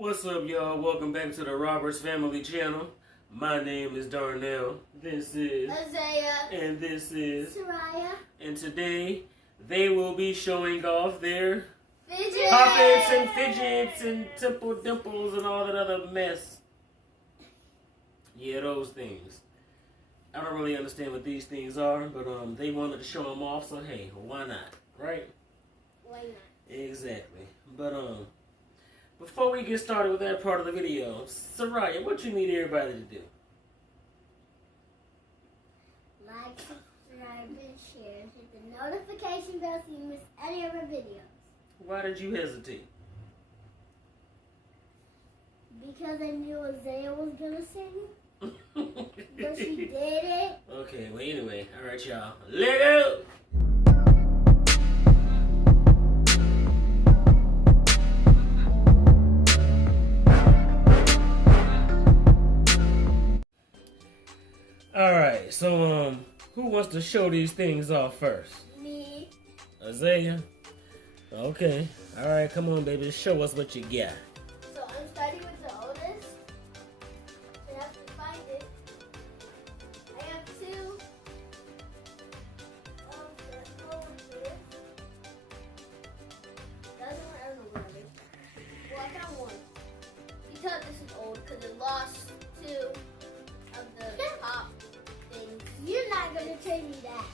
What's up, y'all? Welcome back to the Roberts Family Channel. My name is Darnell. This is Isaiah. And this is Soraya. And today they will be showing off their Fidget. puppets and fidgets and temple dimples and all that other mess. Yeah, those things. I don't really understand what these things are, but they wanted to show them off, so hey, why not, right? Why not? Exactly. But before we get started with that part of the video, Soraya, what you need everybody to do? Like, subscribe, and share. Hit the notification bell so you miss any of our videos. Why did you hesitate? Because I knew Isaiah was gonna sing. But she did it. Okay, well anyway, alright y'all. Let go! Alright, so who wants to show these things off first? Me. Isaiah? Okay. Alright, come on baby, show us what you got. So I'm starting with the oldest. I have to find it. I have two. The old here. The other one, I don't know where it is. Well, I found one. You tell this is old because it lost two of the top things. You're not gonna tell me that.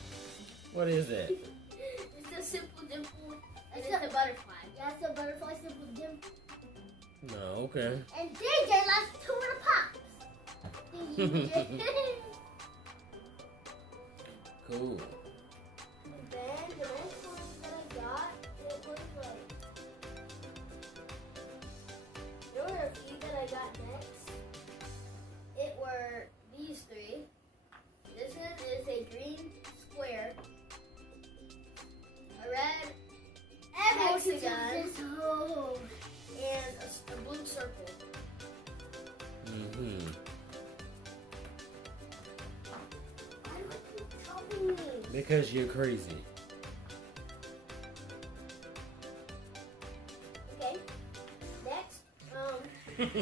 What is that? It's a simple dimple, and it's a butterfly. Yeah, it's a butterfly simple dimple. No, okay. And DJ lost two of the pops. Cool. And then the next one that I got, it was like, there were a few that I got next. It were these three. This one is a green square, a red hexagon, and a blue circle. Mm-hmm. Why do I keep dropping me? Because you're crazy. Okay. Next, I don't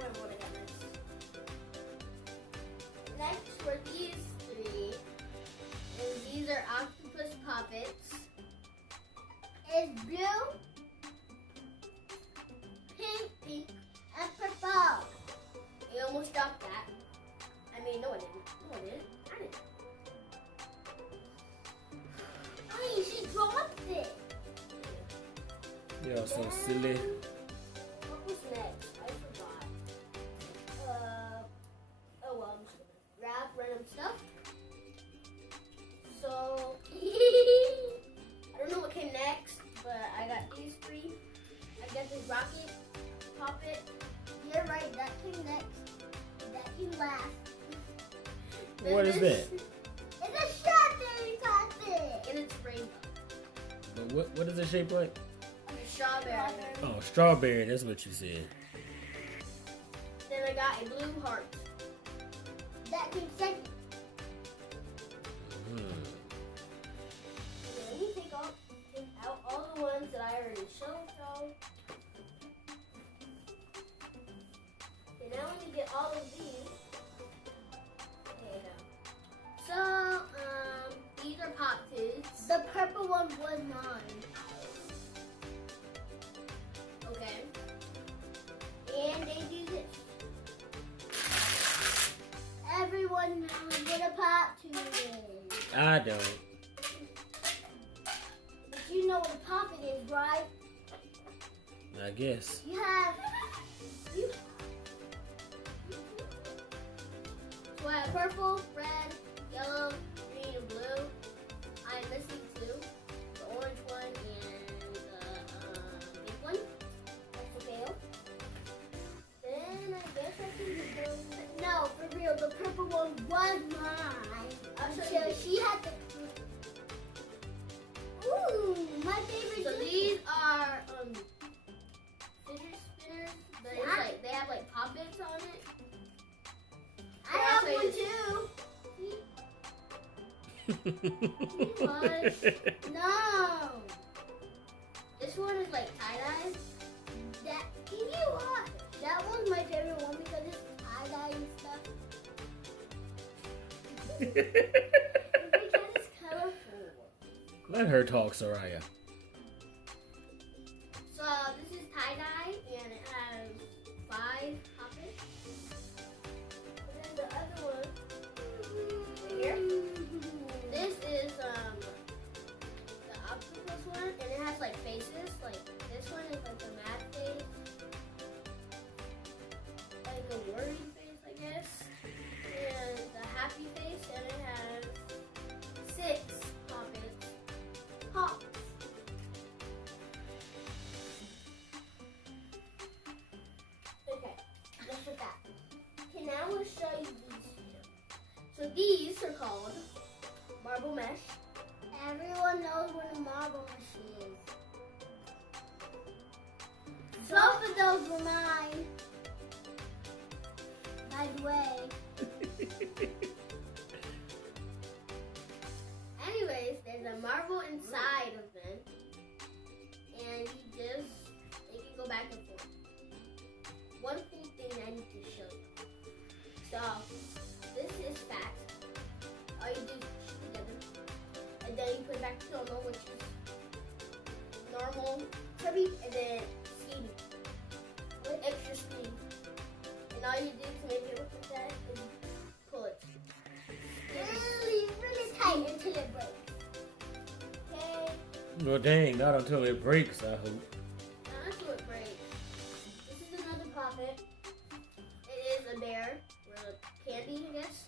know what I got next. Next were these three, and these are octopus puppets. It's blue, pink, and purple. You almost dropped that. I mean, no, I didn't. No, I didn't. I didn't. Honey, she dropped it. You're so silly. What was next? I forgot. Oh well, I'm just gonna grab random stuff. So, I don't know what came next, but I got these three. I got this rocket puppet. You're right, that came next. That came last. What is that? It's a strawberry puppet. And it's rainbow. But what is it shaped like? Like a strawberry. Oh, strawberry, that's what you said. Then I got a blue heart. That came second. Hmm. Okay, let me take out all the ones that I already showed. Okay, now when you get all of these. Okay, now. So, these are pop tubes. The purple one was mine. Okay. And they do this. Everyone knows what a pop tube is. I don't. But you know what a pop it is, right? I guess. You have. So I have purple, red, yellow, green, and blue. I'm missing two. The orange one and the pink one. That's the tail. Then I guess I can just go. No, for real, the purple one was mine. I'll show you. She had the. Ooh, my favorite. So these are fidget spinners, but it's like they have like poppets on it. I have one too. What? No. This one is like tie-dye. That, can you watch? That one's my favorite one because it's tie-dye and stuff. Because it's colorful. Let her talk, Soraya. So this is tie-dye and it has 5 pockets. And then the other one right here. This is the octopus one and it has like faces. Like this one is like a mad face. Like a worried face, I guess. And the happy face and it has 6 pockets. Pops. Okay, let's look at. Okay, now we'll show you these two. So these are called marble mesh. Everyone knows what a marble mesh is. Both of those were mine. By the way. Anyways, there's a marble inside of them. And they can go back and forth. One cool thing I need to show you. So, this is fat. All you do is push it together. And then you put it back to normal, which is normal, chubby, and then skinny. With extra skinny. And all you do to make it look like that is pull it. Really tight until it breaks. Okay? Well, dang, not until it breaks, I hope. Not until it breaks. This is another pocket. It is a bear with a candy, I guess.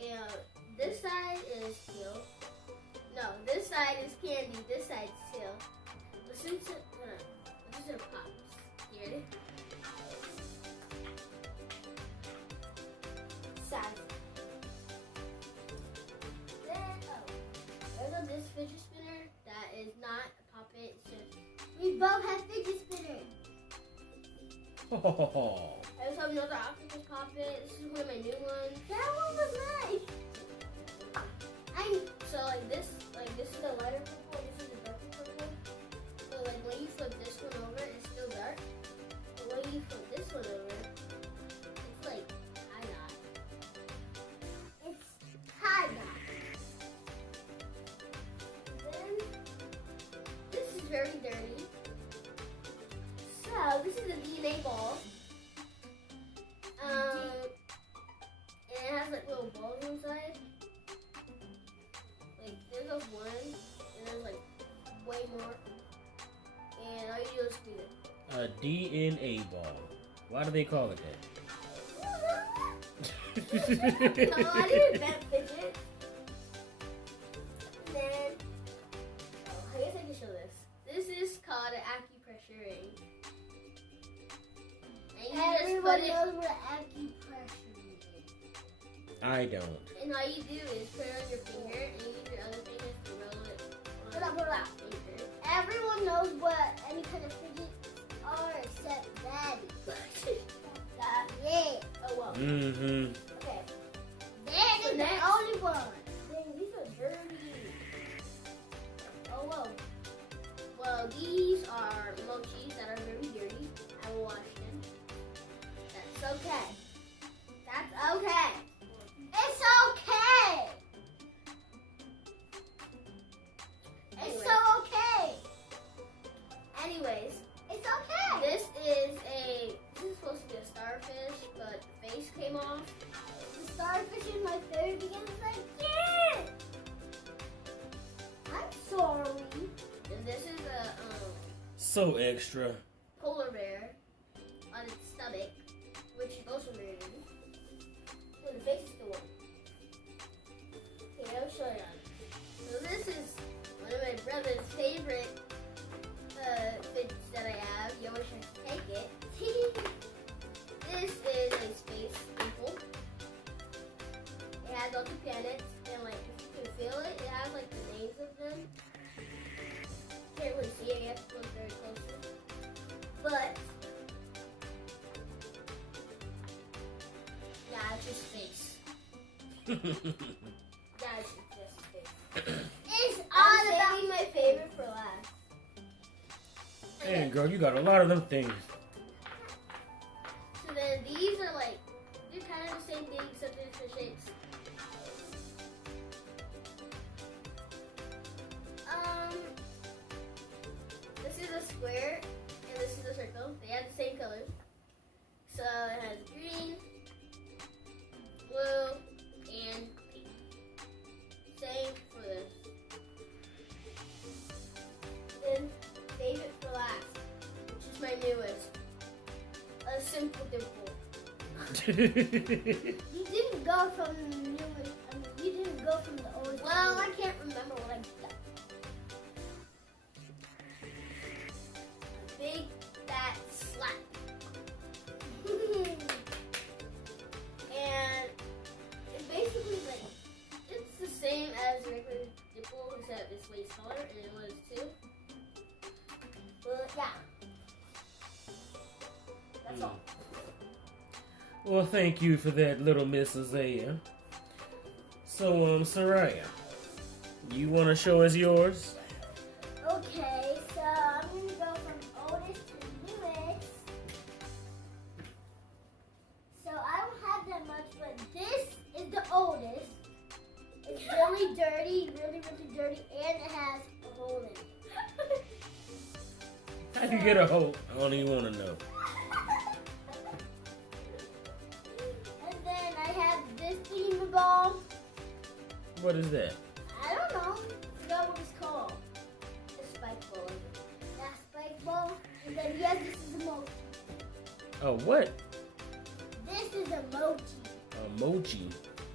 And this side is teal. No, this side is candy. This side is teal. Listen to the pops. You ready? Size. Then, there's this fidget spinner that is not a puppet. It's just, we both have fidget spinners. Oh. I also have another octopus puppet. This is one of my new ones. That one was nice. So like this is the lighter purple, and this is the darker purple. So like when you flip this one over, it's still dark. But when you flip this one over, it's like tie-dye. It's tie-dye. Then this is very dirty. So this is a DNA ball. And it has like little balls inside. Like there's a one, and there's like way more. And all you do is squeeze it. A DNA ball. Why do they call it No, I didn't invent fidget. And then, I guess I can show this. This is called an acupressure ring. And you Everyone just knows what acupressure is. I don't. and all you do is put it on your finger, and you use your other fingers to roll it on Hold up. your finger. Everyone knows what any kind of fidget are except Daddy. Yeah. Oh well. Mm-hmm. Okay. Daddy's So the next- only one. Dang, these are dirty. Oh well. Well, these are mochis that are very dirty. I will wash them. That's okay. That's okay. It's okay. It's Anyway. so okay. Anyways, It's okay. this is supposed to be a starfish, but the face came off. The starfish is my favorite because it's like, yeah. I'm sorry. And this is a So extra. polar bear on its stomach, which is also very dirty. So the face is still on. Okay, I'll show you. So this is one of my brother's favorite fidgets that I have. You always have to take it. This is a space maple. It has all the planets, and like if you can feel it, it has like the names of them. Can't really see it, you have to look very closely. But yeah, it's just space. Yeah, it's just space. It's I'm all about. saving my favorite for last. Hey, girl, you got a lot of them things. So then these are like, they're kind of the same thing except they're different shapes. This is a square and this is a circle. They have the same colors. So it has green, blue, and pink. Same for this. Then favorite for last, which is my newest. A simple dimple. You didn't go from the newest. I mean, you didn't go from the oldest. Well, I can't remember what I got. A big fat slap. And it's basically like, it's the same as regular dimple, except it's way smaller and it was too. But yeah. That's all. Well, thank you for that, little Miss Isaiah. So, Soraya, you want to show us yours? Okay, so I'm gonna go from oldest to newest. So I don't have that much, but this is the oldest. It's really dirty, really dirty, and it has a hole in it. How you get a hole? I don't even want to know. And then I have this thingamabob. What is that? I don't know. I forgot what it's called. The spike ball. That spike ball. And then yes, this is a mochi. Oh, what? This is a mochi. A mochi.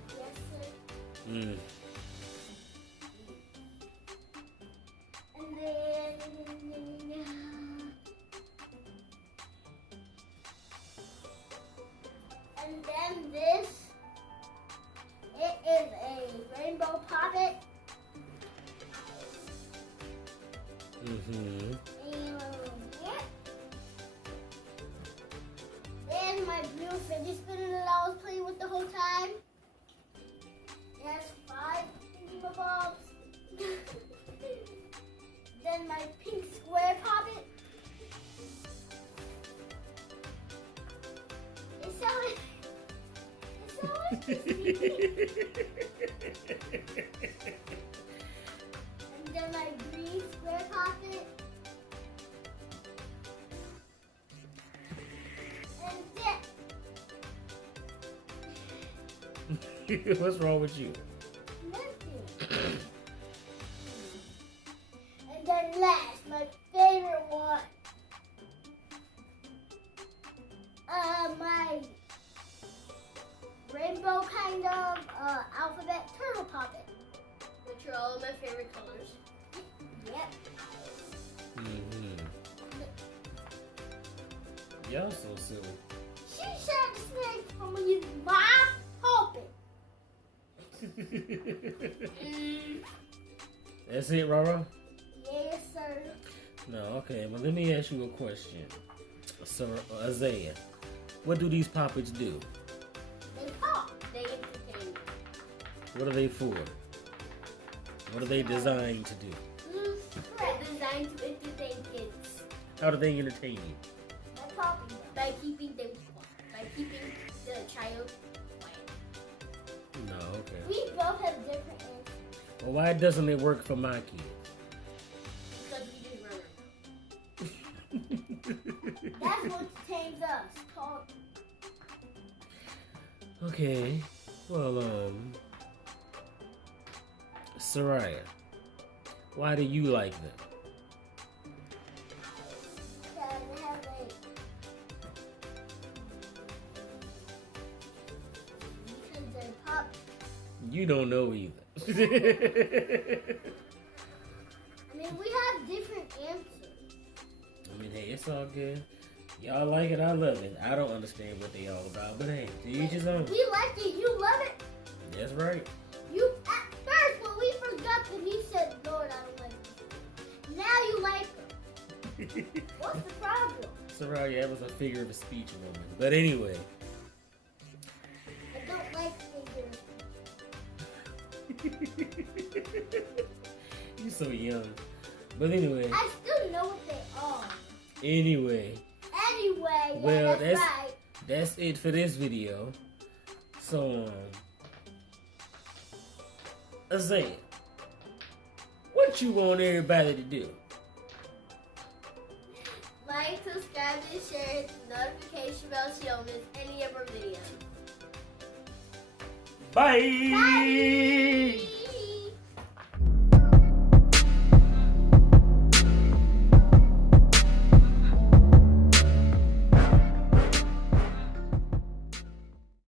Yes, sir. Mm. And then this, it is a rainbow poppet. Mm-hmm. And yeah. Then my blue fidget spinner that I was playing with the whole time. It has 5 thingamabobs. Then my pink square poppet. It's so interesting. And then my green square poppet. And that. What's wrong with you? Nothing. And then last, my favorite one. My rainbow kind of alphabet turtle poppet. Which are all of my favorite colors. Yep. Mm-hmm. Y'all so silly. She shot the snake from using my puppet. That's it, Rara? Yes, sir. No, okay. Well, let me ask you a question. So, Isaiah, what do these poppets do? They pop. They entertain. What are they for? What are they designed to do? They're designed to entertain kids. How do they entertain you? By popping them. By keeping them quiet. By keeping the child quiet. No, okay. We both have different answers. Well, why doesn't it work for my kids? Because we just run That's what entertains us. Talk. Okay. Well, Soraya, why do you like them? Because they have a... Because they're pop. You don't know either. I mean, we have different answers. I mean, hey, it's all good. Y'all like it, I love it. I don't understand what they all about, but hey, to each his own. We like it. You love it. That's right. You at first when we forgot them, you said, "Lord, I don't like them." Now you like them. What's the problem? Soraya, that was a figure of speech, woman. But anyway. I don't like figures. You're so young. But anyway. I still know what they are. Anyway, Anyway, Well, yeah, that's- right. that's it for this video. So, Isaiah, what you want everybody to do? Like, subscribe, and share. Hit the notification bell so you don't miss any of our videos. Bye.